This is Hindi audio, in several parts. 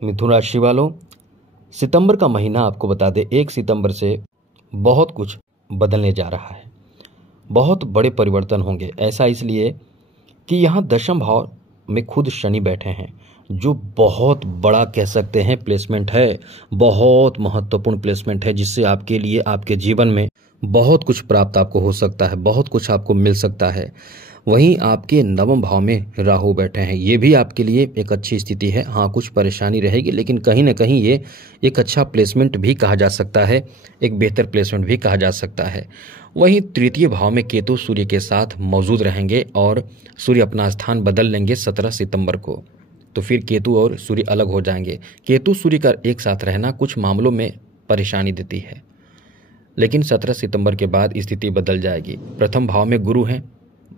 मिथुन राशि वालों, सितंबर का महीना आपको बता दें 1 सितंबर से बहुत कुछ बदलने जा रहा है। बहुत बड़े परिवर्तन होंगे। ऐसा इसलिए कि यहाँ दशम भाव में खुद शनि बैठे हैं, जो बहुत बड़ा कह सकते हैं प्लेसमेंट है, बहुत महत्वपूर्ण प्लेसमेंट है, जिससे आपके लिए आपके जीवन में बहुत कुछ प्राप्त आपको हो सकता है, बहुत कुछ आपको मिल सकता है। वहीं आपके नवम भाव में राहु बैठे हैं, ये भी आपके लिए एक अच्छी स्थिति है। हाँ, कुछ परेशानी रहेगी, लेकिन कहीं ना कहीं ये एक अच्छा प्लेसमेंट भी कहा जा सकता है, एक बेहतर प्लेसमेंट भी कहा जा सकता है। वहीं तृतीय भाव में केतु सूर्य के साथ मौजूद रहेंगे और सूर्य अपना स्थान बदल लेंगे 17 सितंबर को। तो फिर केतु और सूर्य अलग हो जाएंगे। केतु सूर्य का एक साथ रहना कुछ मामलों में परेशानी देती है, लेकिन 17 सितंबर के बाद स्थिति बदल जाएगी। प्रथम भाव में गुरु हैं,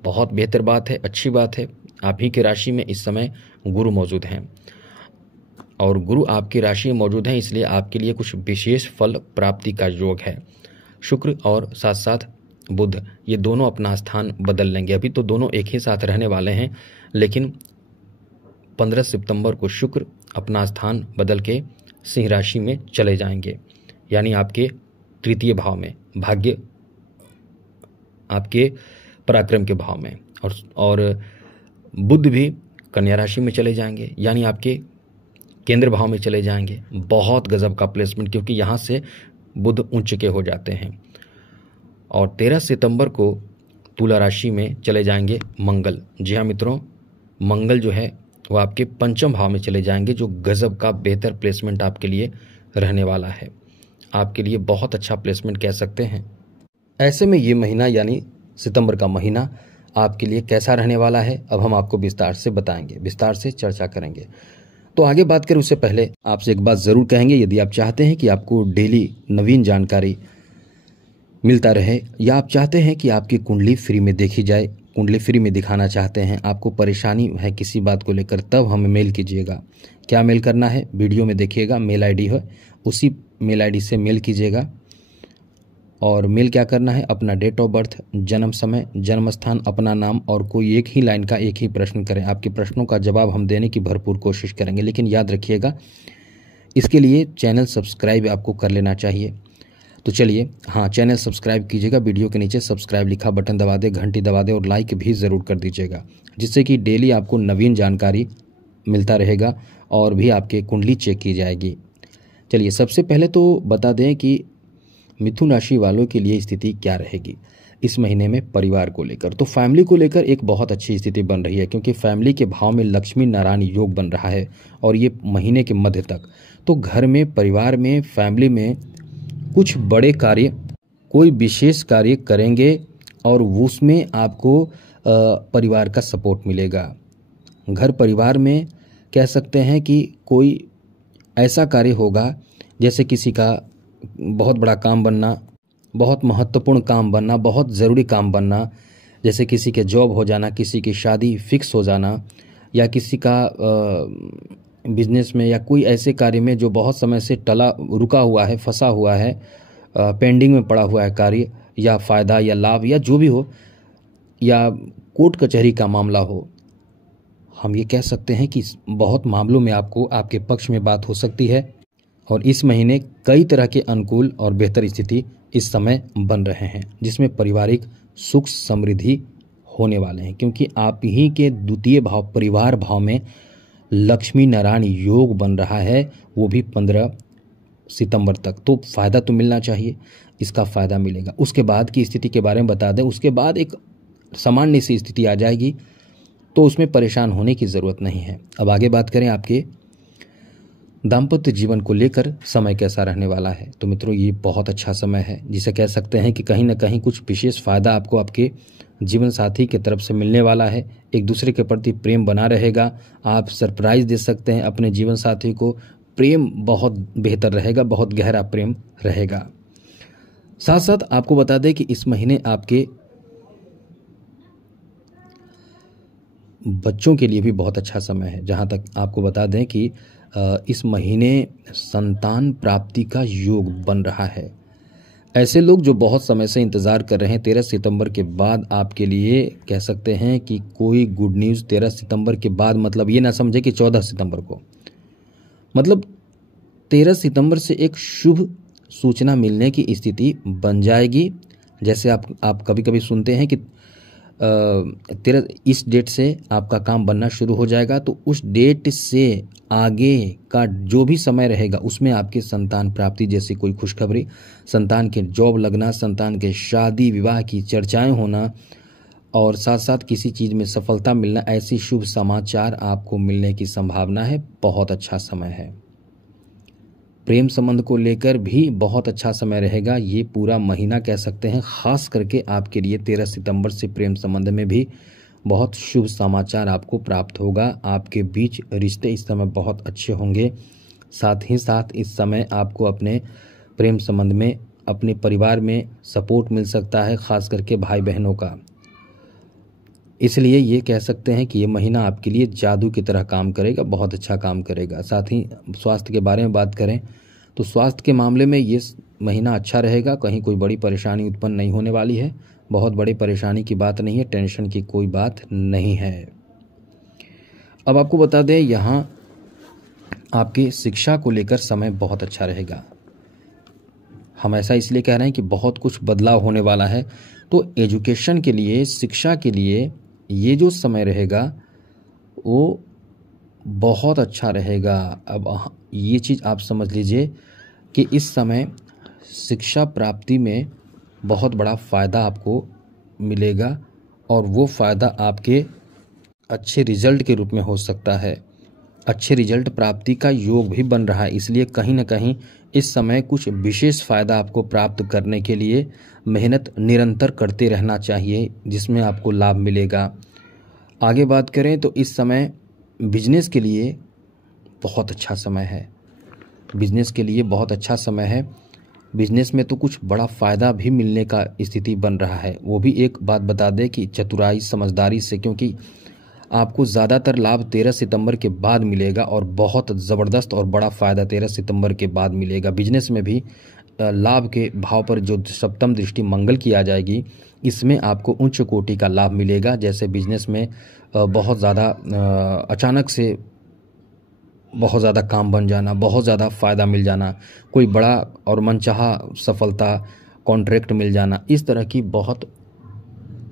बहुत बेहतर बात है, अच्छी बात है। आप ही की राशि में इस समय गुरु मौजूद हैं और गुरु आपकी राशि में मौजूद हैं, इसलिए आपके लिए कुछ विशेष फल प्राप्ति का योग है। शुक्र और साथ साथ बुध, ये दोनों अपना स्थान बदल लेंगे। अभी तो दोनों एक ही साथ रहने वाले हैं, लेकिन 15 सितंबर को शुक्र अपना स्थान बदल के सिंह राशि में चले जाएंगे, यानी आपके तृतीय भाव में, भाग्य आपके पराक्रम के भाव में। और बुध भी कन्या राशि में चले जाएंगे, यानी आपके केंद्र भाव में चले जाएंगे। बहुत गजब का प्लेसमेंट, क्योंकि यहाँ से बुध उच्च के हो जाते हैं। और 13 सितंबर को तुला राशि में चले जाएंगे मंगल। जी हाँ मित्रों, मंगल जो है वो आपके पंचम भाव में चले जाएंगे, जो गजब का बेहतर प्लेसमेंट आपके लिए रहने वाला है। आपके लिए बहुत अच्छा प्लेसमेंट कह सकते हैं। ऐसे में ये महीना यानी सितंबर का महीना आपके लिए कैसा रहने वाला है, अब हम आपको विस्तार से बताएंगे, विस्तार से चर्चा करेंगे। तो आगे बात करें उससे पहले आपसे एक बात ज़रूर कहेंगे, यदि आप चाहते हैं कि आपको डेली नवीन जानकारी मिलता रहे, या आप चाहते हैं कि आपकी कुंडली फ्री में देखी जाए, कुंडली फ्री में दिखाना चाहते हैं, आपको परेशानी है किसी बात को लेकर, तब हमें मेल कीजिएगा। क्या मेल करना है, वीडियो में देखिएगा, मेल आईडी है, उसी मेल आईडी से मेल कीजिएगा। और मेल क्या करना है, अपना डेट ऑफ बर्थ, जन्म समय, जन्म स्थान, अपना नाम और कोई एक ही लाइन का एक ही प्रश्न करें। आपके प्रश्नों का जवाब हम देने की भरपूर कोशिश करेंगे, लेकिन याद रखिएगा इसके लिए चैनल सब्सक्राइब आपको कर लेना चाहिए। तो चलिए, हाँ, चैनल सब्सक्राइब कीजिएगा, वीडियो के नीचे सब्सक्राइब लिखा बटन दबा दे, घंटी दबा दे और लाइक भी ज़रूर कर दीजिएगा, जिससे कि डेली आपको नवीन जानकारी मिलता रहेगा और भी आपके कुंडली चेक की जाएगी। चलिए, सबसे पहले तो बता दें कि मिथुन राशि वालों के लिए स्थिति क्या रहेगी इस महीने में परिवार को लेकर। तो फैमिली को लेकर एक बहुत अच्छी स्थिति बन रही है, क्योंकि फैमिली के भाव में लक्ष्मी नारायण योग बन रहा है और ये महीने के मध्य तक। तो घर में, परिवार में, फैमिली में कुछ बड़े कार्य, कोई विशेष कार्य करेंगे और उसमें आपको परिवार का सपोर्ट मिलेगा। घर परिवार में कह सकते हैं कि कोई ऐसा कार्य होगा, जैसे किसी का बहुत बड़ा काम बनना, बहुत महत्वपूर्ण काम बनना, बहुत ज़रूरी काम बनना, जैसे किसी के जॉब हो जाना, किसी की शादी फिक्स हो जाना, या किसी का बिजनेस में या कोई ऐसे कार्य में जो बहुत समय से रुका हुआ है, फंसा हुआ है, पेंडिंग में पड़ा हुआ है कार्य, या फ़ायदा या लाभ या जो भी हो, या कोर्ट कचहरी का मामला हो। हम ये कह सकते हैं कि बहुत मामलों में आपको आपके पक्ष में बात हो सकती है। और इस महीने कई तरह के अनुकूल और बेहतर स्थिति इस समय बन रहे हैं, जिसमें पारिवारिक सुख समृद्धि होने वाले हैं, क्योंकि आप ही के द्वितीय भाव, परिवार भाव में लक्ष्मी नारायण योग बन रहा है, वो भी 15 सितंबर तक। तो फ़ायदा तो मिलना चाहिए, इसका फ़ायदा मिलेगा। उसके बाद की स्थिति के बारे में बता दें, उसके बाद एक सामान्य सी स्थिति आ जाएगी, तो उसमें परेशान होने की ज़रूरत नहीं है। अब आगे बात करें आपके दाम्पत्य जीवन को लेकर समय कैसा रहने वाला है। तो मित्रों, ये बहुत अच्छा समय है, जिसे कह सकते हैं कि कहीं ना कहीं कुछ विशेष फ़ायदा आपको आपके जीवन साथी की तरफ से मिलने वाला है। एक दूसरे के प्रति प्रेम बना रहेगा, आप सरप्राइज़ दे सकते हैं अपने जीवन साथी को, प्रेम बहुत बेहतर रहेगा, बहुत गहरा प्रेम रहेगा। साथ साथ आपको बता दें कि इस महीने आपके बच्चों के लिए भी बहुत अच्छा समय है। जहाँ तक आपको बता दें कि इस महीने संतान प्राप्ति का योग बन रहा है। ऐसे लोग जो बहुत समय से इंतज़ार कर रहे हैं, 13 सितंबर के बाद आपके लिए कह सकते हैं कि कोई गुड न्यूज़ 13 सितंबर के बाद, मतलब ये ना समझे कि 14 सितंबर को, मतलब 13 सितंबर से एक शुभ सूचना मिलने की स्थिति बन जाएगी। जैसे आप कभी कभी सुनते हैं कि 13 इस डेट से आपका काम बनना शुरू हो जाएगा, तो उस डेट से आगे का जो भी समय रहेगा उसमें आपके संतान प्राप्ति जैसी कोई खुशखबरी, संतान के जॉब लगना, संतान के शादी विवाह की चर्चाएं होना और साथ साथ किसी चीज़ में सफलता मिलना, ऐसी शुभ समाचार आपको मिलने की संभावना है। बहुत अच्छा समय है। प्रेम संबंध को लेकर भी बहुत अच्छा समय रहेगा। ये पूरा महीना कह सकते हैं खास करके आपके लिए 13 सितंबर से प्रेम संबंध में भी बहुत शुभ समाचार आपको प्राप्त होगा। आपके बीच रिश्ते इस समय बहुत अच्छे होंगे। साथ ही साथ इस समय आपको अपने प्रेम संबंध में अपने परिवार में सपोर्ट मिल सकता है, खास करके भाई बहनों का। इसलिए ये कह सकते हैं कि ये महीना आपके लिए जादू की तरह काम करेगा, बहुत अच्छा काम करेगा। साथ ही स्वास्थ्य के बारे में बात करें तो स्वास्थ्य के मामले में ये महीना अच्छा रहेगा। कहीं कोई बड़ी परेशानी उत्पन्न नहीं होने वाली है। बहुत बड़ी परेशानी की बात नहीं है, टेंशन की कोई बात नहीं है। अब आपको बता दें, यहाँ आपकी शिक्षा को लेकर समय बहुत अच्छा रहेगा। हम ऐसा इसलिए कह रहे हैं कि बहुत कुछ बदलाव होने वाला है। तो एजुकेशन के लिए, शिक्षा के लिए ये जो समय रहेगा वो बहुत अच्छा रहेगा। अब ये चीज़ आप समझ लीजिए कि इस समय शिक्षा प्राप्ति में बहुत बड़ा फ़ायदा आपको मिलेगा और वो फ़ायदा आपके अच्छे रिजल्ट के रूप में हो सकता है। अच्छे रिजल्ट प्राप्ति का योग भी बन रहा है, इसलिए कहीं ना कहीं इस समय कुछ विशेष फ़ायदा आपको प्राप्त करने के लिए मेहनत निरंतर करते रहना चाहिए, जिसमें आपको लाभ मिलेगा। आगे बात करें तो इस समय बिजनेस के लिए बहुत अच्छा समय है। बिजनेस के लिए बहुत अच्छा समय है। बिजनेस में तो कुछ बड़ा फ़ायदा भी मिलने का स्थिति बन रहा है। वो भी एक बात बता दें कि चतुराई समझदारी से, क्योंकि आपको ज़्यादातर लाभ 13 सितंबर के बाद मिलेगा और बहुत ज़बरदस्त और बड़ा फ़ायदा 13 सितंबर के बाद मिलेगा। बिजनेस में भी लाभ के भाव पर जो सप्तम दृष्टि मंगल की आ जाएगी, इसमें आपको उच्च कोटि का लाभ मिलेगा। जैसे बिजनेस में बहुत ज़्यादा अचानक से बहुत ज़्यादा काम बन जाना, बहुत ज़्यादा फ़ायदा मिल जाना, कोई बड़ा और मनचाहा सफलता, कॉन्ट्रैक्ट मिल जाना, इस तरह की बहुत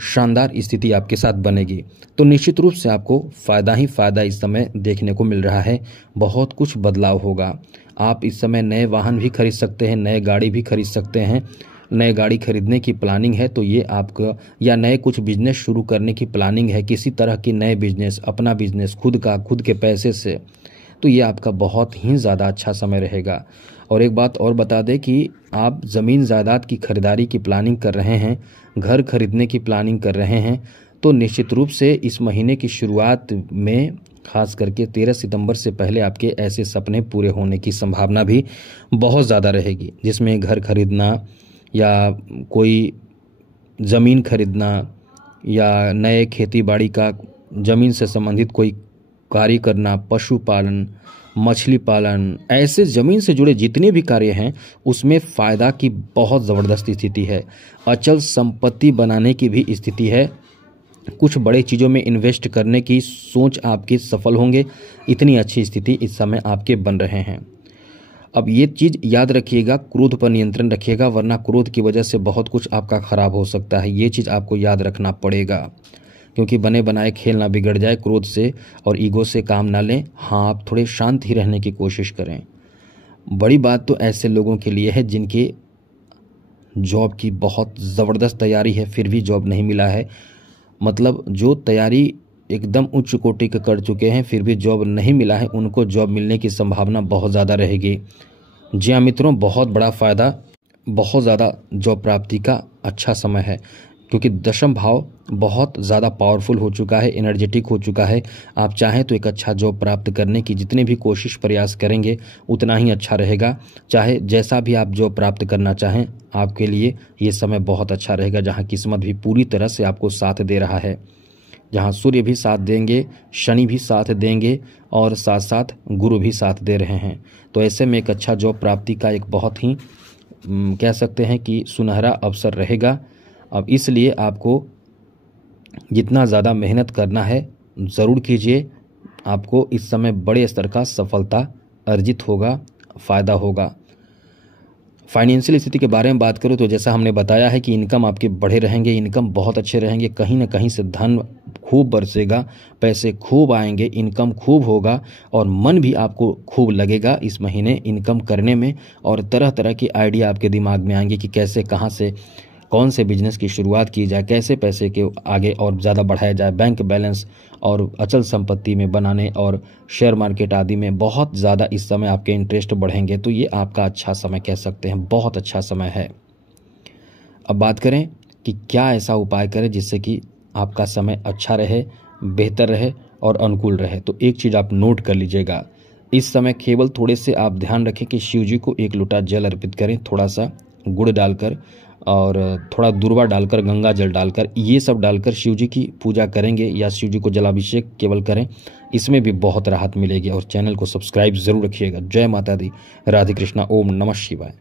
शानदार स्थिति आपके साथ बनेगी। तो निश्चित रूप से आपको फ़ायदा ही फ़ायदा इस समय देखने को मिल रहा है। बहुत कुछ बदलाव होगा। आप इस समय नए वाहन भी खरीद सकते हैं, नए गाड़ी भी खरीद सकते हैं। नए गाड़ी खरीदने की प्लानिंग है तो ये आपका, या नए कुछ बिजनेस शुरू करने की प्लानिंग है, किसी तरह की नए बिजनेस, अपना बिजनेस खुद का, खुद के पैसे से, तो ये आपका बहुत ही ज़्यादा अच्छा समय रहेगा। और एक बात और बता दें कि आप ज़मीन जायदाद की खरीदारी की प्लानिंग कर रहे हैं, घर खरीदने की प्लानिंग कर रहे हैं, तो निश्चित रूप से इस महीने की शुरुआत में खास करके 13 सितंबर से पहले आपके ऐसे सपने पूरे होने की संभावना भी बहुत ज़्यादा रहेगी, जिसमें घर खरीदना या कोई ज़मीन खरीदना या नए खेती बाड़ी का ज़मीन से संबंधित कोई कार्य करना, पशुपालन, मछली पालन, ऐसे ज़मीन से जुड़े जितने भी कार्य हैं उसमें फ़ायदा की बहुत ज़बरदस्त स्थिति है। अचल संपत्ति बनाने की भी स्थिति है। कुछ बड़े चीज़ों में इन्वेस्ट करने की सोच आपकी सफल होंगे। इतनी अच्छी स्थिति इस समय आपके बन रहे हैं। अब ये चीज़ याद रखिएगा, क्रोध पर नियंत्रण रखिएगा, वरना क्रोध की वजह से बहुत कुछ आपका खराब हो सकता है। ये चीज़ आपको याद रखना पड़ेगा, क्योंकि बने बनाए खेल ना बिगड़ जाए क्रोध से और ईगो से काम ना लें। हाँ, आप थोड़े शांत ही रहने की कोशिश करें। बड़ी बात तो ऐसे लोगों के लिए है जिनके जॉब की बहुत ज़बरदस्त तैयारी है फिर भी जॉब नहीं मिला है। मतलब जो तैयारी एकदम उच्च कोटि के कर चुके हैं फिर भी जॉब नहीं मिला है, उनको जॉब मिलने की संभावना बहुत ज़्यादा रहेगी। जी हाँ मित्रों, बहुत बड़ा फ़ायदा, बहुत ज़्यादा जॉब प्राप्ति का अच्छा समय है, क्योंकि दशम भाव बहुत ज़्यादा पावरफुल हो चुका है, एनर्जेटिक हो चुका है। आप चाहें तो एक अच्छा जॉब प्राप्त करने की जितने भी कोशिश प्रयास करेंगे उतना ही अच्छा रहेगा। चाहे जैसा भी आप जॉब प्राप्त करना चाहें, आपके लिए ये समय बहुत अच्छा रहेगा, जहां किस्मत भी पूरी तरह से आपको साथ दे रहा है, जहां सूर्य भी साथ देंगे, शनि भी साथ देंगे और साथ साथ गुरु भी साथ दे रहे हैं। तो ऐसे में एक अच्छा जॉब प्राप्ति का एक बहुत ही कह सकते हैं कि सुनहरा अवसर रहेगा। अब इसलिए आपको जितना ज़्यादा मेहनत करना है ज़रूर कीजिए। आपको इस समय बड़े स्तर का सफलता अर्जित होगा, फ़ायदा होगा। फाइनेंशियल स्थिति के बारे में बात करूँ तो जैसा हमने बताया है कि इनकम आपके बढ़े रहेंगे, इनकम बहुत अच्छे रहेंगे, कहीं ना कहीं से धन खूब बरसेगा, पैसे खूब आएंगे, इनकम खूब होगा और मन भी आपको खूब लगेगा इस महीने इनकम करने में। और तरह तरह की आइडिया आपके दिमाग में आएंगे कि कैसे, कहाँ से, कौन से बिजनेस की शुरुआत की जाए, कैसे पैसे के आगे और ज़्यादा बढ़ाया जाए। बैंक बैलेंस और अचल संपत्ति में बनाने और शेयर मार्केट आदि में बहुत ज़्यादा इस समय आपके इंटरेस्ट बढ़ेंगे। तो ये आपका अच्छा समय कह सकते हैं, बहुत अच्छा समय है। अब बात करें कि क्या ऐसा उपाय करें जिससे कि आपका समय अच्छा रहे, बेहतर रहे और अनुकूल रहे। तो एक चीज़ आप नोट कर लीजिएगा, इस समय केवल थोड़े से आप ध्यान रखें कि शिव जी को 1 लोटा जल अर्पित करें, थोड़ा सा गुड़ डालकर और थोड़ा दूर्वा डालकर, गंगा जल डालकर, ये सब डालकर शिव जी की पूजा करेंगे या शिव जी को जलाभिषेक केवल करें, इसमें भी बहुत राहत मिलेगी। और चैनल को सब्सक्राइब जरूर रखिएगा। जय माता दी, राधे कृष्णा, ओम नमः शिवाय।